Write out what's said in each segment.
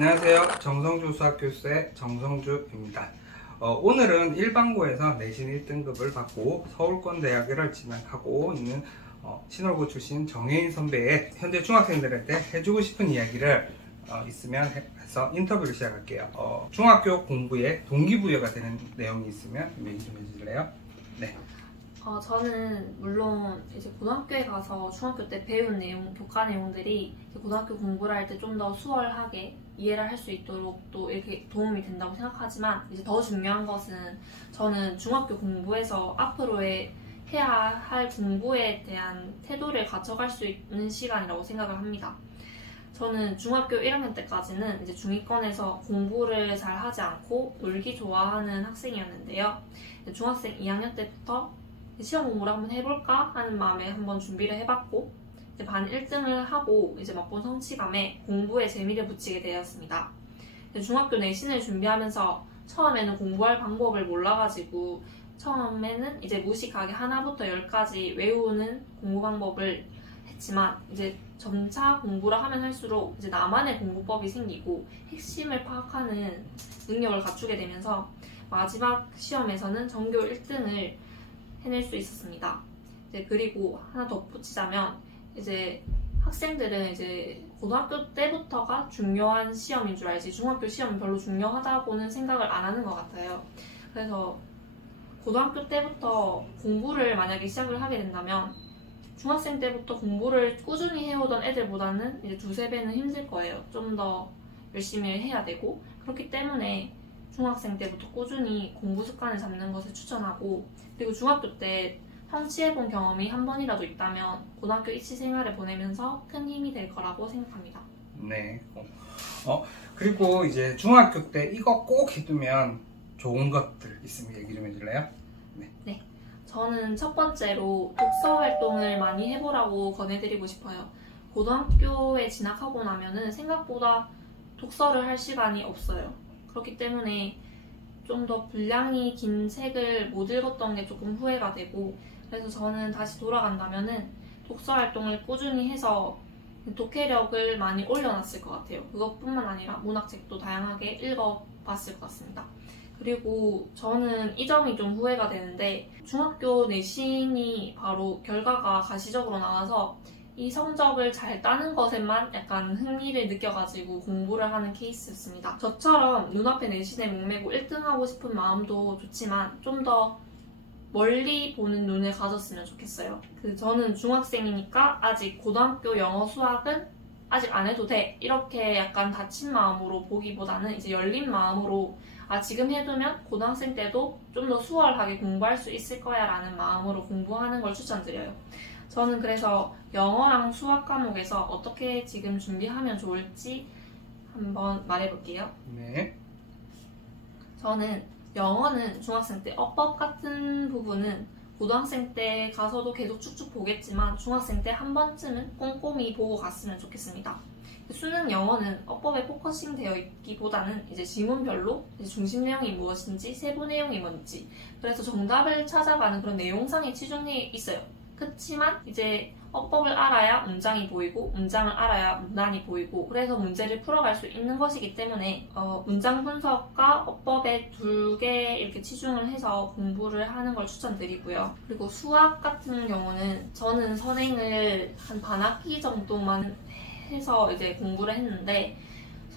안녕하세요. 정성주 수학교수의 정성주입니다. 오늘은 일반고에서 내신 1등급을 받고 서울권대학을 진학하고 있는 신월고 출신 정혜인 선배의 현재 중학생들한테 해주고 싶은 이야기를 있으면 해서 인터뷰를 시작할게요. 중학교 공부에 동기부여가 되는 내용이 있으면 얘기 좀 해주실래요? 네. 저는 물론 이제 고등학교에 가서 중학교 때 배운 내용, 교과 내용들이 고등학교 공부를 할 때 좀 더 수월하게 이해를 할 수 있도록 또 이렇게 도움이 된다고 생각하지만, 이제 더 중요한 것은 저는 중학교 공부에서 앞으로의 해야 할 공부에 대한 태도를 갖춰갈 수 있는 시간이라고 생각을 합니다. 저는 중학교 1학년 때까지는 이제 중위권에서 공부를 잘 하지 않고 놀기 좋아하는 학생이었는데요. 중학생 2학년 때부터 시험 공부를 한번 해볼까 하는 마음에 한번 준비를 해봤고, 이제 반 1등을 하고 이제 맛본 성취감에 공부에 재미를 붙이게 되었습니다. 중학교 내신을 준비하면서 처음에는 공부할 방법을 몰라가지고 처음에는 이제 무식하게 하나부터 10까지 외우는 공부 방법을 했지만, 이제 점차 공부를 하면 할수록 이제 나만의 공부법이 생기고 핵심을 파악하는 능력을 갖추게 되면서 마지막 시험에서는 전교 1등을 해낼 수 있었습니다. 이제 그리고 하나 덧붙이자면, 이제 학생들은 이제 고등학교 때부터가 중요한 시험인 줄 알지 중학교 시험은 별로 중요하다고는 생각을 안 하는 것 같아요. 그래서 고등학교 때부터 공부를 만약에 시작을 하게 된다면 중학생 때부터 공부를 꾸준히 해오던 애들보다는 이제 두세 배는 힘들 거예요. 좀 더 열심히 해야 되고, 그렇기 때문에 중학생 때부터 꾸준히 공부 습관을 잡는 것을 추천하고, 그리고 중학교 때 성취해본 경험이 한 번이라도 있다면 고등학교 입시 생활을 보내면서 큰 힘이 될 거라고 생각합니다. 네. 그리고 이제 중학교 때 이거 꼭 해두면 좋은 것들 있으면 얘기 좀 해줄래요? 네. 저는 첫 번째로 독서 활동을 많이 해보라고 권해드리고 싶어요. 고등학교에 진학하고 나면은 생각보다 독서를 할 시간이 없어요. 그렇기 때문에 좀 더 분량이 긴 책을 못 읽었던 게 조금 후회가 되고, 그래서 저는 다시 돌아간다면은 독서 활동을 꾸준히 해서 독해력을 많이 올려놨을 것 같아요. 그것뿐만 아니라 문학책도 다양하게 읽어봤을 것 같습니다. 그리고 저는 이 점이 좀 후회가 되는데, 중학교 내신이 바로 결과가 가시적으로 나와서 이 성적을 잘 따는 것에만 약간 흥미를 느껴가지고 공부를 하는 케이스였습니다. 저처럼 눈앞에 내신에 목매고 1등하고 싶은 마음도 좋지만 좀 더 멀리 보는 눈을 가졌으면 좋겠어요. 저는 중학생이니까 아직 고등학교 영어 수학은 아직 안 해도 돼, 이렇게 약간 닫힌 마음으로 보기보다는 이제 열린 마음으로 지금 해두면 고등학생 때도 좀 더 수월하게 공부할 수 있을 거야 라는 마음으로 공부하는 걸 추천드려요. 저는 그래서 영어랑 수학 과목에서 어떻게 지금 준비하면 좋을지 한번 말해볼게요. 네. 저는 영어는 중학생 때 어법 같은 부분은 고등학생 때 가서도 계속 쭉쭉 보겠지만 중학생 때 한 번쯤은 꼼꼼히 보고 갔으면 좋겠습니다. 수능 영어는 어법에 포커싱 되어 있기보다는 이제 지문별로 이제 중심 내용이 무엇인지 세부 내용이 뭔지, 그래서 정답을 찾아가는 그런 내용상의 치중이 있어요. 그렇지만 이제 어법을 알아야 문장이 보이고 문장을 알아야 문단이 보이고, 그래서 문제를 풀어갈 수 있는 것이기 때문에 문장 분석과 어법에 두 개 이렇게 치중을 해서 공부를 하는 걸 추천드리고요. 그리고 수학 같은 경우는 저는 선행을 한 반학기 정도만 해서 이제 공부를 했는데,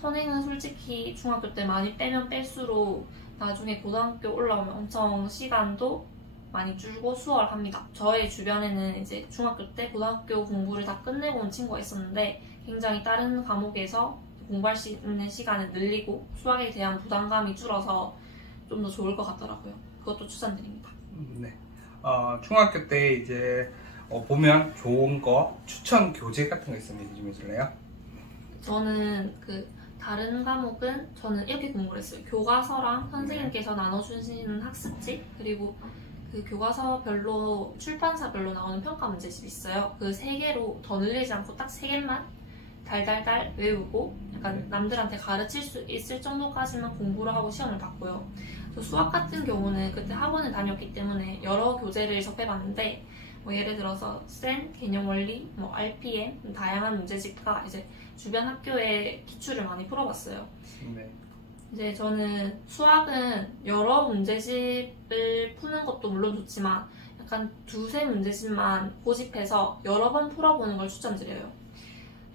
선행은 솔직히 중학교 때 많이 빼면 뺄수록 나중에 고등학교 올라오면 엄청 시간도 많이 줄고 수월합니다. 저의 주변에는 이제 중학교 때 고등학교 공부를 다 끝내고 온 친구가 있었는데 굉장히 다른 과목에서 공부할 수 있는 시간을 늘리고 수학에 대한 부담감이 줄어서 좀 더 좋을 것 같더라고요. 그것도 추천드립니다. 네. 중학교 때 이제 보면 좋은 거 추천 교재 같은 거 있으면 얘기 좀 해줄래요? 저는 다른 과목은 저는 이렇게 공부를 했어요. 교과서랑 선생님께서 나눠주시는 학습지, 그리고 그 교과서별로 출판사별로 나오는 평가 문제집이 있어요. 그 3개로 더 늘리지 않고 딱 3개만 달달달 외우고 약간 남들한테 가르칠 수 있을 정도까지만 공부를 하고 시험을 봤고요. 저 수학 같은 경우는 그때 학원을 다녔기 때문에 여러 교재를 접해봤는데 뭐 예를 들어서 센, 개념 원리, 뭐 RPM, 다양한 문제집과 이제 주변 학교의 기출을 많이 풀어봤어요. 네. 이제 저는 수학은 여러 문제집을 푸는 것도 물론 좋지만 약간 두세 문제집만 고집해서 여러 번 풀어보는 걸 추천드려요.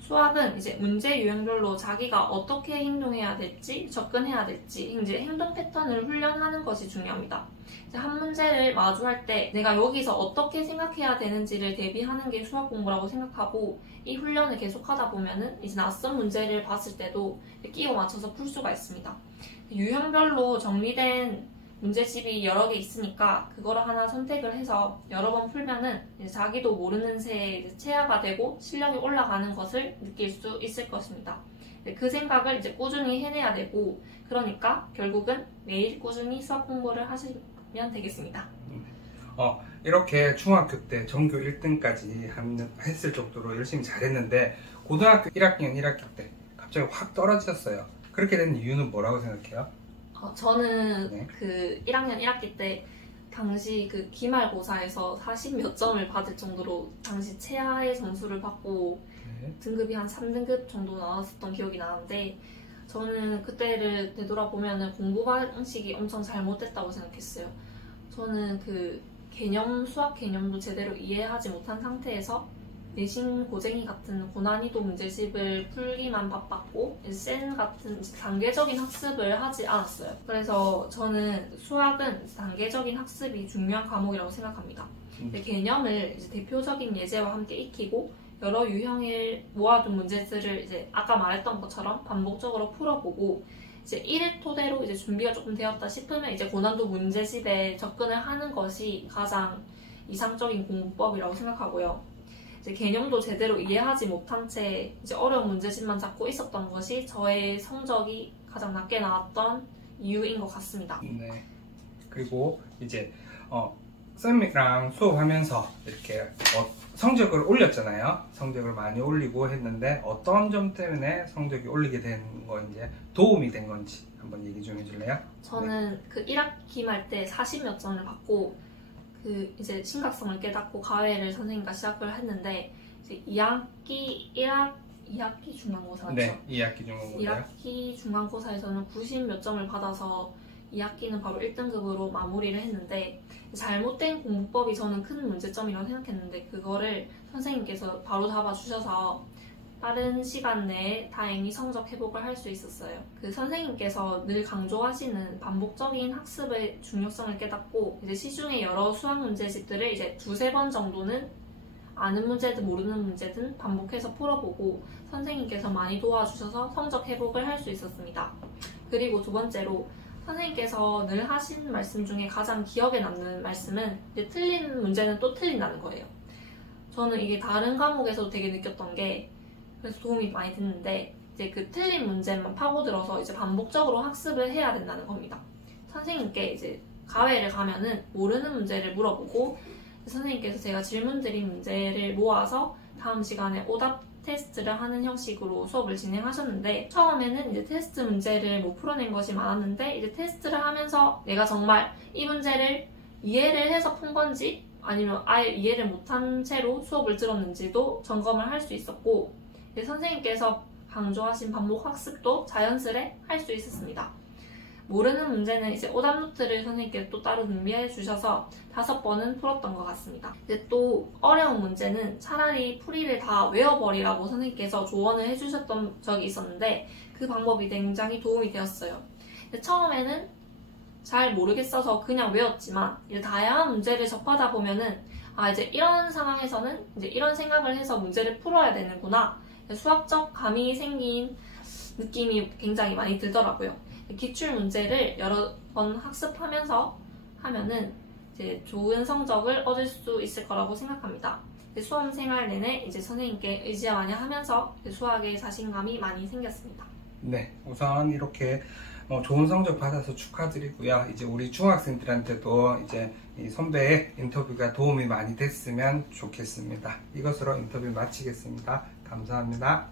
수학은 이제 문제 유형별로 자기가 어떻게 행동해야 될지, 접근해야 될지, 이제 행동 패턴을 훈련하는 것이 중요합니다. 이제 한 문제를 마주할 때 내가 여기서 어떻게 생각해야 되는지를 대비하는 게 수학 공부라고 생각하고, 이 훈련을 계속하다 보면은 이제 낯선 문제를 봤을 때도 끼워 맞춰서 풀 수가 있습니다. 유형별로 정리된 문제집이 여러 개 있으니까 그거를 하나 선택을 해서 여러 번 풀면은 이제 자기도 모르는 새에 이제 체화가 되고 실력이 올라가는 것을 느낄 수 있을 것입니다. 그 생각을 이제 꾸준히 해내야 되고, 그러니까 결국은 매일 꾸준히 수학 공부를 하시면 되겠습니다. 이렇게 중학교 때 전교 1등까지 했을 정도로 열심히 잘했는데 고등학교 1학년 1학기 때 갑자기 확 떨어졌어요. 그렇게 된 이유는 뭐라고 생각해요? 저는 네. 그 1학년 1학기 때 당시 그 기말고사에서 40 몇 점을 받을 정도로 당시 최하의 점수를 받고 네. 등급이 한 3등급 정도 나왔었던 기억이 나는데, 저는 그때를 되돌아보면 공부 방식이 엄청 잘못됐다고 생각했어요. 저는 그 수학 개념도 제대로 이해하지 못한 상태에서 내신 고쟁이 같은 고난이도 문제집을 풀기만 바빴고 센 같은 단계적인 학습을 하지 않았어요. 그래서 저는 수학은 단계적인 학습이 중요한 과목이라고 생각합니다. 개념을 이제 대표적인 예제와 함께 익히고 여러 유형을 모아둔 문제들을 이제 아까 말했던 것처럼 반복적으로 풀어보고, 이제 1회 토대로 이제 준비가 조금 되었다 싶으면 이제 고난도 문제집에 접근을 하는 것이 가장 이상적인 공부법이라고 생각하고요. 이제 개념도 제대로 이해하지 못한 채 이제 어려운 문제집만 잡고 있었던 것이 저의 성적이 가장 낮게 나왔던 이유인 것 같습니다. 네. 그리고 이제 쌤이랑 수업하면서 이렇게 성적을 올렸잖아요. 성적을 많이 올리고 했는데 어떤 점 때문에 성적이 올리게 된 건지, 도움이 된 건지 한번 얘기 좀 해줄래요? 저는 그 1학기 말 때 40 몇 점을 받고 그 이제 심각성을 깨닫고 과외를 선생님과 시작을 했는데, 이제 2학기 중간고사 맞죠? 네, 2학기 중간고사요. 2학기 중간고사에서는 90 몇 점을 받아서 2학기는 바로 1등급으로 마무리를 했는데, 잘못된 공부법이 저는 큰 문제점이라고 생각했는데 그거를 선생님께서 바로 잡아주셔서 빠른 시간 내에 다행히 성적 회복을 할 수 있었어요. 그 선생님께서 늘 강조하시는 반복적인 학습의 중요성을 깨닫고, 이제 시중의 여러 수학 문제집들을 이제 두세 번 정도는 아는 문제든 모르는 문제든 반복해서 풀어보고 선생님께서 많이 도와주셔서 성적 회복을 할 수 있었습니다. 그리고 두 번째로 선생님께서 늘 하신 말씀 중에 가장 기억에 남는 말씀은 이제 틀린 문제는 또 틀린다는 거예요. 저는 이게 다른 과목에서도 되게 느꼈던 게, 그래서 도움이 많이 됐는데, 이제 그 틀린 문제만 파고들어서 이제 반복적으로 학습을 해야 된다는 겁니다. 선생님께 이제 과외를 가면은 모르는 문제를 물어보고 선생님께서 제가 질문 드린 문제를 모아서 다음 시간에 오답 테스트를 하는 형식으로 수업을 진행하셨는데, 처음에는 이제 테스트 문제를 못 풀어낸 것이 많았는데 이제 테스트를 하면서 내가 정말 이 문제를 이해를 해서 푼 건지 아니면 아예 이해를 못한 채로 수업을 들었는지도 점검을 할 수 있었고, 이제 선생님께서 강조하신 반복 학습도 자연스레 할 수 있었습니다. 모르는 문제는 이제 오답 노트를 선생님께서 또 따로 준비해 주셔서 5번은 풀었던 것 같습니다. 이제 또 어려운 문제는 차라리 풀이를 다 외워버리라고 선생님께서 조언을 해주셨던 적이 있었는데 그 방법이 굉장히 도움이 되었어요. 처음에는 잘 모르겠어서 그냥 외웠지만 이제 다양한 문제를 접하다 보면은 이제 이런 상황에서는 이제 이런 생각을 해서 문제를 풀어야 되는구나, 수학적 감이 생긴 느낌이 굉장히 많이 들더라고요. 기출 문제를 여러 번 학습하면서 하면은 이제 좋은 성적을 얻을 수 있을 거라고 생각합니다. 수험 생활 내내 이제 선생님께 의지 많이 하면서 수학에 자신감이 많이 생겼습니다. 네, 우선 이렇게 좋은 성적 받아서 축하드리고요. 이제 우리 중학생들한테도 이제 이 선배의 인터뷰가 도움이 많이 됐으면 좋겠습니다. 이것으로 인터뷰 마치겠습니다. 감사합니다.